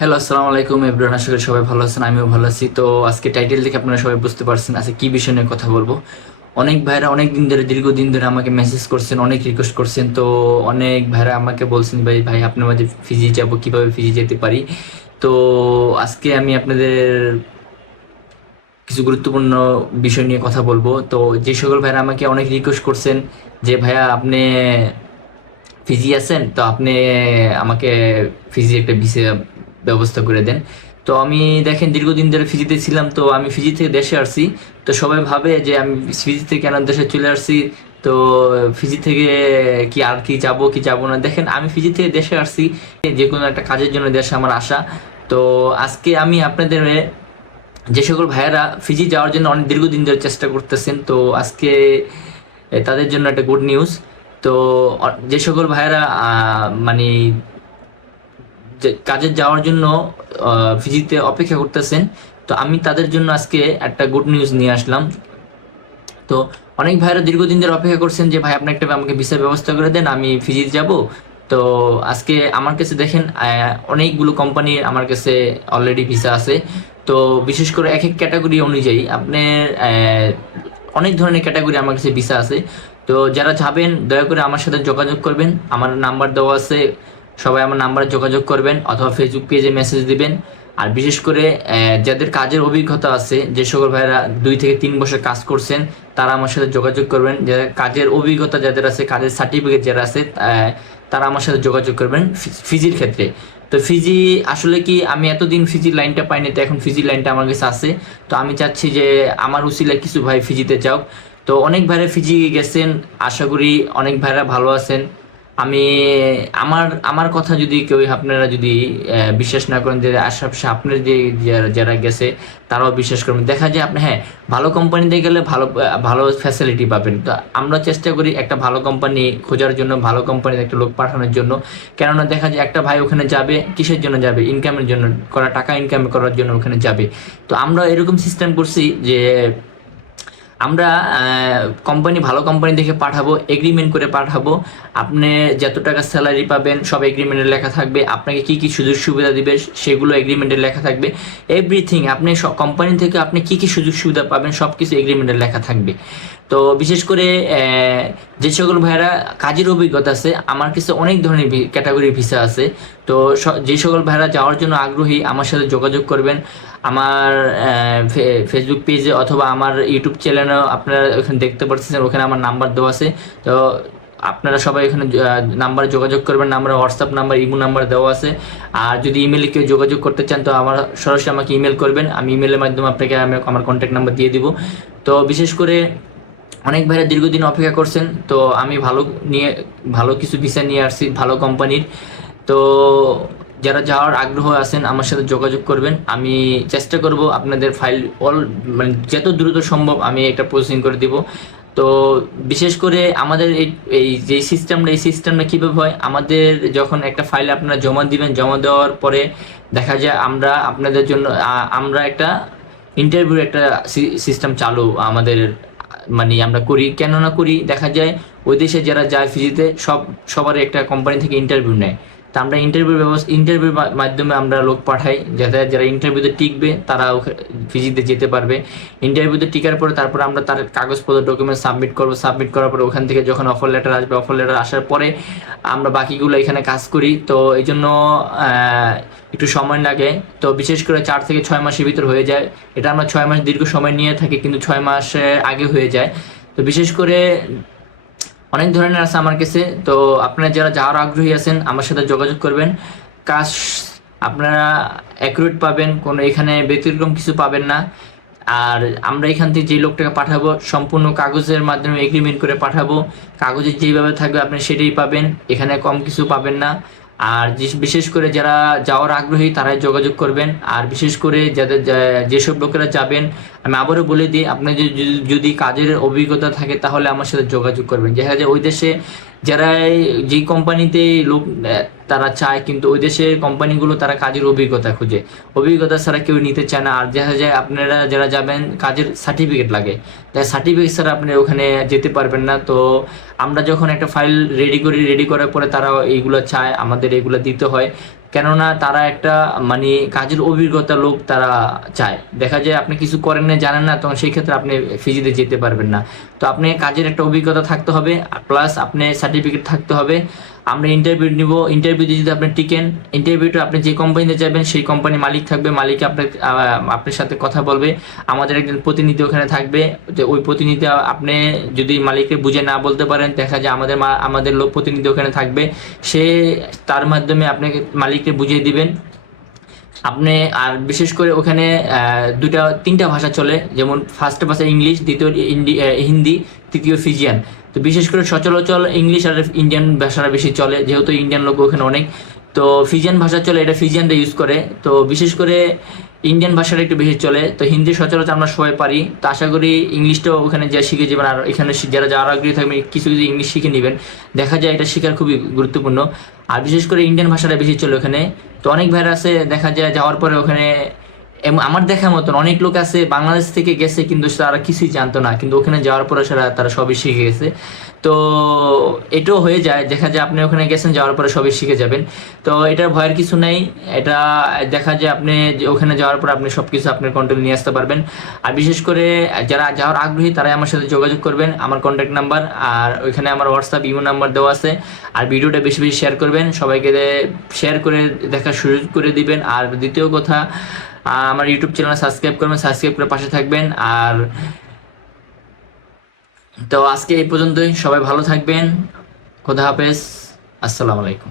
Hello আসসালামু আলাইকুম everyone আশা করি সবাই ভালো আছেন, আমিও ভালো আছি। তো আজকে টাইটেল দেখে আপনারা সবাই বুঝতে পারছেন আজকে কি বিষয় নিয়ে কথা বলব। অনেক ভাইরা অনেক দিন ধরে, দীর্ঘদিন ধরে আমাকে মেসেজ করছেন, অনেক রিকোয়েস্ট করছেন। তো অনেক ভাইরা আমাকে বলছেন, ভাই ভাই, আপনার মাঝে ফিজি যাব, কীভাবে ফিজি যেতে পারি? তো আজকে আমি আপনাদের কিছু গুরুত্বপূর্ণ বিষয় নিয়ে কথা বলব। তো যে সকল ভাইরা আমাকে অনেক রিকোয়েস্ট করছেন, যে ভাইয়া, আপনি ফিজি আছেন? তো আপনি আমাকে ফিজি একটা ভিসা ব্যবস্থা করে দেন। তো আমি দেখেন দীর্ঘদিন ধরে ফিজিতে ছিলাম, তো আমি ফিজি থেকে দেশে আসছি। তো সবাই ভাবে যে আমি ফিজি থেকে কেন দেশে চলে আসছি, তো ফিজি থেকে কি আর কি যাব কি যাব না। দেখেন আমি ফিজি থেকে দেশে আসছি, যে কোনো একটা কাজের জন্য দেশে আমার আসা। তো আজকে আমি আপনাদের যে সকল ভাইয়েরা ফিজি যাওয়ার জন্য অনেক দীর্ঘদিন ধরে চেষ্টা করতেছেন, তো আজকে তাদের জন্য একটা গুড নিউজ তো যে সকল ভাইয়েরা মানে কাজে যাওয়ার জন্য ফিজিতে অপেক্ষা করতেছেন, তো আমি তাদের জন্য আজকে একটা গুড নিউজ নিয়ে আসলাম। তো অনেক ভাইরা দীর্ঘদিন ধরে অপেক্ষা করছেন যে, ভাই, আপনি একটা আমাকে ভিসা ব্যবস্থা করে দেন, আমি ফিজিতে যাব। তো আজকে আমার কাছে দেখেন অনেকগুলো কোম্পানির আমার কাছে অলরেডি ভিসা আছে। তো বিশেষ করে এক এক ক্যাটাগরি অনুযায়ী আপনার অনেক ধরনের ক্যাটাগরি আমার কাছে ভিসা আছে। তো যারা যাবেন, দয়া করে আমার সাথে যোগাযোগ করবেন। আমার নাম্বার দেওয়া আছে। সবাই আমার নাম্বারে যোগাযোগ করবেন অথবা ফেসবুক পেজে মেসেজ দিবেন। আর বিশেষ করে যাদের কাজের অভিজ্ঞতা আছে, যে সকল ভাইরা দুই থেকে তিন বছর কাজ করছেন, তারা আমার সাথে যোগাযোগ করবেন। যাদের কাজের অভিজ্ঞতা যাদের আছে, কাজের সার্টিফিকেট যারা আছে তারা আমার সাথে যোগাযোগ করবেন ফিজির ক্ষেত্রে। তো ফিজি আসলে কি, আমি এতদিন ফিজির লাইনটা পাইনি, তো এখন ফিজির লাইনটা আমার কাছে আছে। তো আমি চাচ্ছি যে আমার উসিলায় কিছু ভাই ফিজিতে যাও তো অনেক ভাইরা ফিজি গেছেন, আশা করি অনেক ভাইরা ভালো আছেন। আমি, আমার আমার কথা যদি কেউ আপনারা যদি বিশ্বাস না করেন যে আশেপাশে আপনার যে যারা- গেছে, তারাও বিশ্বাস করবেন। দেখা যায় আপনি হ্যাঁ ভালো কোম্পানিতে গেলে ভালো ভালো ফ্যাসিলিটি পাবেন। তো আমরা চেষ্টা করি একটা ভালো কোম্পানি খোঁজার জন্য, ভালো কোম্পানিতে একটা লোক পাঠানোর জন্য। কেননা দেখা যায় একটা ভাই ওখানে যাবে, কিসের জন্য যাবে? ইনকামের জন্য, করা টাকা ইনকাম করার জন্য ওখানে যাবে। তো আমরা এরকম সিস্টেম করছি যে আমরা কোম্পানি ভালো কোম্পানি দেখে পাঠাবো এগ্রিমেন্ট করে পাঠাবো। আপনি যত টাকা স্যালারি পাবেন, সব এগ্রিমেন্টে লেখা থাকবে। আপনাকে কি কি সুযোগ সুবিধা দিবে, সেগুলো এগ্রিমেন্টে লেখা থাকবে। এভরিথিং আপনি সব কোম্পানি থেকে আপনি কি কি সুযোগ সুবিধা পাবেন, সব কিছু এগ্রিমেন্টে লেখা থাকবে। তো বিশেষ করে যে সকল ভাইরা কাজের অভিজ্ঞতা আছে, আমার কাছে অনেক ধরনের ক্যাটাগরি ভিসা আছে। তো যে সকল ভাইরা যাওয়ার জন্য আগ্রহী, আমার সাথে যোগাযোগ করবেন। আমার ফেসবুক পেজে অথবা আমার ইউটিউব চ্যানেলেও আপনারা ওখানে দেখতে পাচ্ছেন ওখানে আমার নাম্বার দেওয়া আছে। তো আপনারা সবাই এখানে নাম্বারে যোগাযোগ করবেন number WhatsApp number imo number দেওয়া আছে। আর যদি ইমেলে কেউ যোগাযোগ করতে চান, তো আমার সরাসরি আমাকে ইমেল করবেন। আমি ইমেলের মাধ্যমে আপনাকে, আমি আমার কন্ট্যাক্ট নাম্বার দিয়ে দিব। তো বিশেষ করে অনেক ভাইরা দীর্ঘদিন অপেক্ষা করছেন, তো আমি ভালো নিয়ে, ভালো কিছু ভিসা নিয়ে আসছি, ভালো কোম্পানির তো যারা যাওয়ার আগ্রহ আছেন, আমার সাথে যোগাযোগ করবেন। আমি চেষ্টা করব আপনাদের ফাইল অল মানে যত দ্রুত সম্ভব আমি একটা প্রসেসিং করে দিব। তো বিশেষ করে আমাদের এই এই যে সিস্টেমটা এই সিস্টেমটা কীভাবে হয়? আমাদের যখন একটা ফাইল আপনারা জমা দিবেন, জমা দেওয়ার পরে দেখা যায় আমরা আপনাদের জন্য আমরা একটা ইন্টারভিউ একটা সিস্টেম চালু আমাদের মানে আমরা করি। কেন না করি, দেখা যায় ওই দেশে যারা যায় ফিজিতে সব সবার একটা কোম্পানি থেকে ইন্টারভিউ নেয়। তা আমরা ইন্টারভিউ ব্যবস্থা ইন্টারভিউর মাধ্যমে আমরা লোক পাঠাই। যাতে যারা ইন্টারভিউতে টিকবে, তারা ফিজিতে যেতে পারবে। ইন্টারভিউতে টিকার পরে তারপর আমরা তার কাগজপত্র ডকুমেন্ট সাবমিট করব। সাবমিট করার পরে ওখান থেকে যখন অফার লেটার আসবে অফার লেটার আসার পরে আমরা বাকিগুলো এখানে কাজ করি। তো এই জন্য একটু সময় লাগে। তো বিশেষ করে চার থেকে ছয় মাসের ভিতর হয়ে যায়। এটা আমরা ছয় মাস দীর্ঘ সময় নিয়ে থাকি, কিন্তু ছয় মাসে আগে হয়ে যায়। তো বিশেষ করে অনেক ধরনের আছে আমার কাছে, তো আপনারা যারা যাওয়ার আগ্রহী আছেন, আমার সাথে যোগাযোগ করবেন। কাজ আপনারা অ্যাকুরেট পাবেন, কোনো এখানে ব্যতিক্রম কিছু পাবেন না। আর আমরা এখান থেকে যে লোকটাকে পাঠাবো, সম্পূর্ণ কাগজের মাধ্যমে এগ্রিমেন্ট করে পাঠাবো। কাগজে যেইভাবে থাকবে, আপনি সেটাই পাবেন, এখানে কম কিছু পাবেন না। আর বিশেষ করে যারা যাওয়ার আগ্রহী, তারাই যোগাযোগ করবেন। আর বিশেষ করে যাদের যেসব লোকেরা যাবেন আমি আবারও বলে দিই আপনার যদি কাজের অভিজ্ঞতা থাকে, তাহলে আমার সাথে যোগাযোগ করবেন। দেখা যায় ওই দেশে যারা যেই কোম্পানিতে লোক তারা চায়, কিন্তু ওই দেশের কোম্পানিগুলো তারা কাজের অভিজ্ঞতা খুঁজে। অভিজ্ঞতা ছাড়া কেউ নিতে চায় না। আর দেখা যায় আপনারা যারা যাবেন, কাজের সার্টিফিকেট লাগে। তাই সার্টিফিকেট ছাড়া আপনি ওখানে যেতে পারবেন না। তো আমরা যখন একটা ফাইল রেডি করি রেডি করার পরে তারা এইগুলো চায়, আমাদের এগুলো দিতে হয়। কেননা তারা একটা মানে কাজের অভিজ্ঞতা লোক তারা চায়। দেখা যায় আপনি কিছু করেন না জানেন না, তখন সেই ক্ষেত্রে আপনি ফিজিতে যেতে পারবেন না। তো আপনি কাজের একটা অভিজ্ঞতা থাকতে হবে প্লাস আপনি সার্টিফিকেট থাকতে হবে। আমরা ইন্টারভিউ নিব ইন্টারভিউতে যদি আপনি টিকেন ইন্টারভিউটা আপনি যে কোম্পানিতে যাবেন, সেই কোম্পানি মালিক থাকবে, মালিক আপনার আপনার সাথে কথা বলবে। আমাদের একজন প্রতিনিধি ওখানে থাকবে, যে ওই প্রতিনিধি, আপনি যদি মালিককে বুঝে না বলতে পারেন, দেখা যায় আমাদের আমাদের লোক প্রতিনিধি ওখানে থাকবে। সে, তার মাধ্যমে আপনাকে মালিককে বুঝিয়ে দিবেন। আপনি, আর বিশেষ করে ওখানে দুটা তিনটা ভাষা চলে, যেমন ফার্স্ট ভাষা ইংলিশ, দ্বিতীয় হিন্দি, তৃতীয় ফিজিয়ান। তো বিশেষ করে সচরাচর ইংলিশ আর ইন্ডিয়ান ভাষাটা বেশি চলে, যেহেতু ইন্ডিয়ান লোক ওখানে অনেক। তো ফিজিয়ান ভাষা চলে, এটা ফিজিয়ানরা ইউজ করে। তো বিশেষ করে ইন্ডিয়ান ভাষাটা একটু বেশি চলে। তো হিন্দি সচরাচর আমরা সবাই পারি। তো আশা করি ইংলিশটাও ওখানে যা শিখে যাবেন, আর এখানে যারা যারা আগ্রহী থাকবেন, কিছু কিছু ইংলিশ শিখে নেবেন। দেখা যায় এটা শেখার খুবই গুরুত্বপূর্ণ। আর বিশেষ করে ইন্ডিয়ান ভাষাটা বেশি চলে ওখানে। তো অনেক ভাইরা আছে দেখা যায় যাওয়ার পরে ওখানে আমার দেখা মতন অনেক লোক আছে, বাংলাদেশ থেকে গেছে, কিন্তু তারা কিছুই জানতো না। কিন্তু ওখানে যাওয়ার পরে সারা তারা সবই শিখে গেছে। তো এটাও হয়ে যায়, দেখা যায় আপনি ওখানে গেছেন, যাওয়ার পরে সবই শিখে যাবেন। তো এটার ভয়ের কিছু নেই। এটা দেখা যায় আপনি ওখানে যাওয়ার পর আপনি সব কিছু আপনার কন্ট্রোল নিয়ে আসতে পারবেন। আর বিশেষ করে যারা যাওয়ার আগ্রহী, তারাই আমার সাথে যোগাযোগ করবেন। আমার কন্ট্যাক্ট নাম্বার আর ওইখানে আমার হোয়াটসঅ্যাপ ইমো নাম্বার দেওয়া আছে। আর ভিডিওটা বেশি বেশি শেয়ার করবেন। সবাইকে শেয়ার করে দেখার সুযোগ করে দিবেন। আর দ্বিতীয় কথা আমার ইউটিউব চ্যানেল সাবস্ক্রাইব করবেন সাবস্ক্রাইব করে পাশে থাকবেন। আর তো আজকে এই পর্যন্তই, সবাই ভালো থাকবেন। খোদা হাফেজ, আসসালামু আলাইকুম।